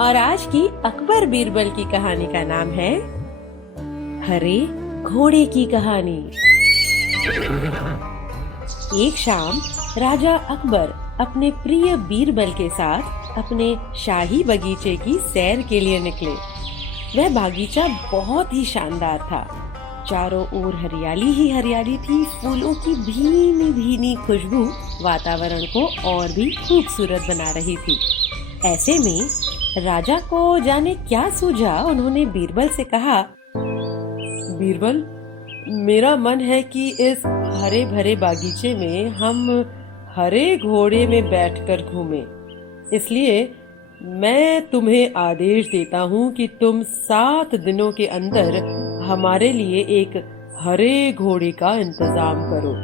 और आज की अकबर बीरबल की कहानी का नाम है हरे घोड़े की कहानी। एक शाम राजा अकबर अपने प्रिय बीरबल के साथ अपने शाही बगीचे की सैर के लिए निकले। वह बागीचा बहुत ही शानदार था। चारों ओर हरियाली ही हरियाली थी। फूलों की भीनी भीनी खुशबू वातावरण को और भी खूबसूरत बना रही थी। ऐसे में राजा को जाने क्या सूझा। उन्होंने बीरबल से कहा, बीरबल, मेरा मन है कि इस हरे भरे बागीचे में हम हरे घोड़े में बैठकर घूमें। इसलिए मैं तुम्हें आदेश देता हूँ कि तुम 7 दिनों के अंदर हमारे लिए एक हरे घोड़े का इंतजाम करो।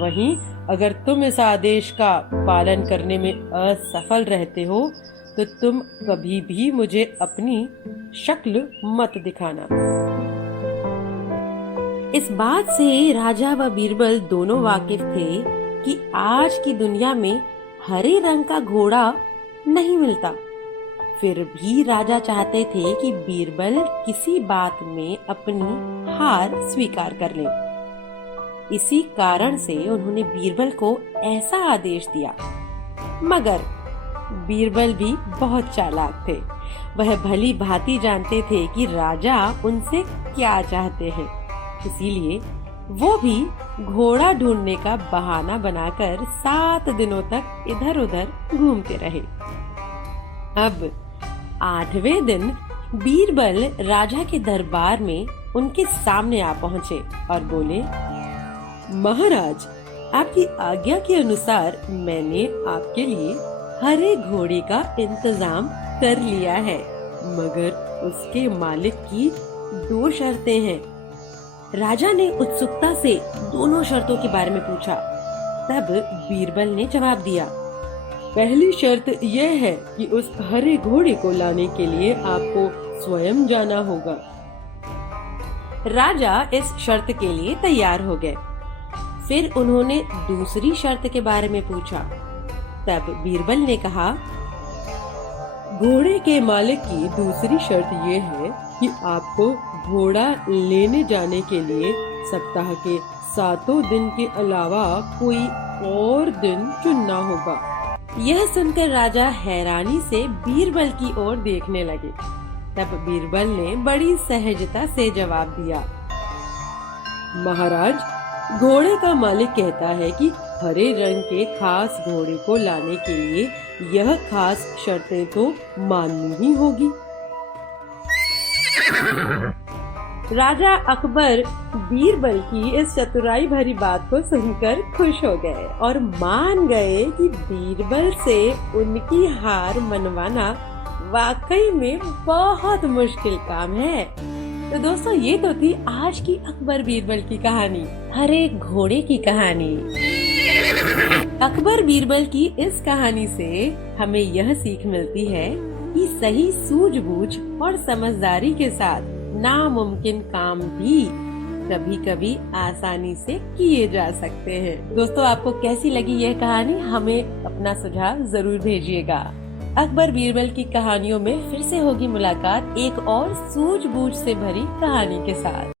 वहीं अगर तुम इस आदेश का पालन करने में असफल रहते हो तो तुम कभी भी मुझे अपनी शक्ल मत दिखाना। इस बात से राजा व बीरबल दोनों वाकिफ थे कि आज की दुनिया में हरे रंग का घोड़ा नहीं मिलता। फिर भी राजा चाहते थे कि बीरबल किसी बात में अपनी हार स्वीकार कर ले। इसी कारण से उन्होंने बीरबल को ऐसा आदेश दिया। मगर बीरबल भी बहुत चालाक थे। वह भली भांति जानते थे कि राजा उनसे क्या चाहते हैं। इसीलिए वो भी घोड़ा ढूंढने का बहाना बनाकर 7 दिनों तक इधर उधर घूमते रहे। अब 8वें दिन बीरबल राजा के दरबार में उनके सामने आ पहुँचे और बोले, महाराज, आपकी आज्ञा के अनुसार मैंने आपके लिए हरे घोड़े का इंतजाम कर लिया है, मगर उसके मालिक की 2 शर्तें हैं। राजा ने उत्सुकता से दोनों शर्तों के बारे में पूछा। तब बीरबल ने जवाब दिया, पहली शर्त यह है कि उस हरे घोड़े को लाने के लिए आपको स्वयं जाना होगा। राजा इस शर्त के लिए तैयार हो गए। फिर उन्होंने दूसरी शर्त के बारे में पूछा। तब बीरबल ने कहा, घोड़े के मालिक की दूसरी शर्त यह है कि आपको घोड़ा लेने जाने के लिए सप्ताह के 7 दिन के अलावा कोई और दिन चुनना होगा। यह सुनकर राजा हैरानी से बीरबल की ओर देखने लगे। तब बीरबल ने बड़ी सहजता से जवाब दिया, महाराज, घोड़े का मालिक कहता है कि हरे रंग के खास घोड़े को लाने के लिए यह खास शर्तें तो माननी ही होगी। राजा अकबर बीरबल की इस चतुराई भरी बात को सुनकर खुश हो गए और मान गए कि बीरबल से उनकी हार मनवाना वाकई में बहुत मुश्किल काम है। तो दोस्तों, ये तो थी आज की अकबर बीरबल की कहानी, हरे घोड़े की कहानी। अकबर बीरबल की इस कहानी से हमें यह सीख मिलती है कि सही सूझबूझ और समझदारी के साथ नामुमकिन काम भी कभी कभी आसानी से किए जा सकते हैं। दोस्तों, आपको कैसी लगी यह कहानी? हमें अपना सुझाव जरूर भेजिएगा। अकबर बीरबल की कहानियों में फिर से होगी मुलाकात एक और सूझबूझ से भरी कहानी के साथ।